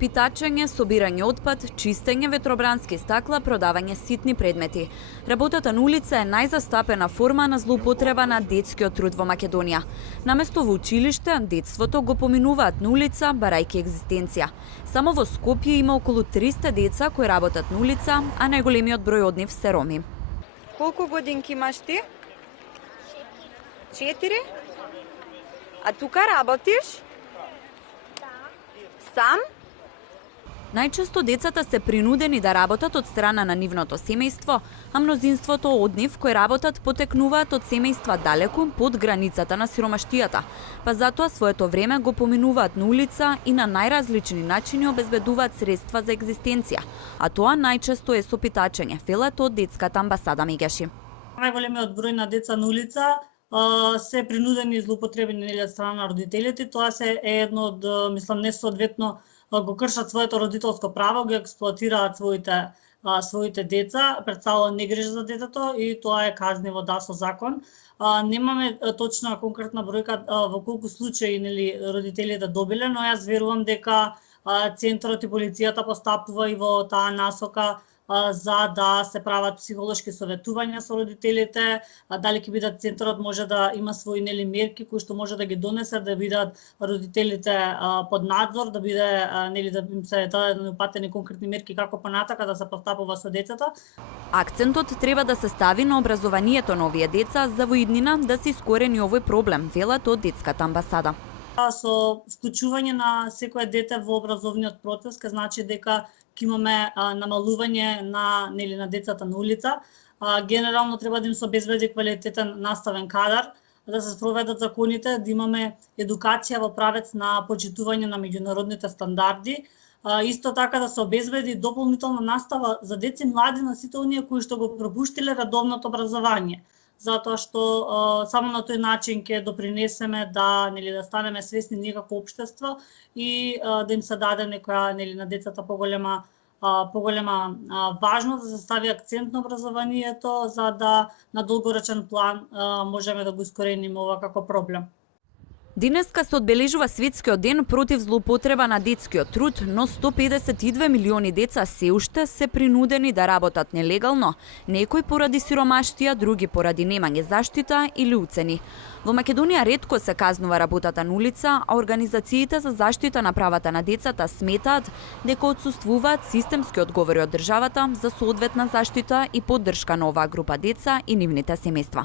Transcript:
Питачење, собирање отпад, чистење ветробрански стакла, продавање ситни предмети. Работата на улица е најзастапена форма на злоупотреба на детскиот труд во Македонија. Наместо во училиште, детството го поминуваат на улица, барајќи екзистенција. Само во Скопје има околу 300 деца кои работат на улица, а најголемиот број од нив се роми. Колку годинки имаш ти? 4? А тука работиш? Сам? Најчесто децата се принудени да работат од страна на нивното семејство, а мнозинството од нив кои работат потекнуваат од семејства далеку под границата на сиромаштијата, па затоа своето време го поминуваат на улица и на најразлични начини обезбедуваат средства за екзистенција, а тоа најчесто е со питачење, велат од детската амбасада Мегеши. Најголемиот број на деца на улица се принудени и злоупотребени од страна на родителите. Тоа се е едно од, мислам, несоодветно го кршат своето родителско право, ги експлоатираат своите деца, представува не грижа за детето и тоа е казниво со закон. Немаме точна конкретна бројка во колку случаи родителите добиле, но јас верувам дека центарот и полицијата постапува и во таа насока за да се прават психолошки советувања со родителите, дали ќе бидат центарот може да има свои мерки кои што може да ги донесе, да бидат родителите под надзор, да биде да им се дадени упатени конкретни мерки како понатака да се постапува со децата. Акцентот треба да се стави на образованието на овие деца за во иднина да се искорени овој проблем, велат од детската амбасада. Со вклучување на секое дете во образовниот процес, ке значи дека ќе имаме намалување на децата на улица. Генерално треба да им се обезбеди квалитетен наставен кадар, да се спроведат законите, да имаме едукација во правец на почитување на меѓународните стандарди. Исто така да се обезбеди дополнителна настава за деца и млади на сите оние кои што го пропуштиле редовното образование. Затоа што само на тој начин ќе допринесеме да станеме свесни ние како општество и да им се даде некоја на децата поголема важност, да се стави акцент на образованието за да на долгорочен план можеме да го искорениме ова како проблем. Денеска се одбележува Светскиот ден против злоупотреба на детскиот труд, но 152 милиони деца се уште се принудени да работат нелегално, некои поради сиромаштија, други поради немање заштита или уцени. Во Македонија ретко се казнува работата на улица, а организациите за заштита на правата на децата сметаат дека отсуствуваат системски одговори од државата за соодветна заштита и поддршка на оваа група деца и нивните семејства.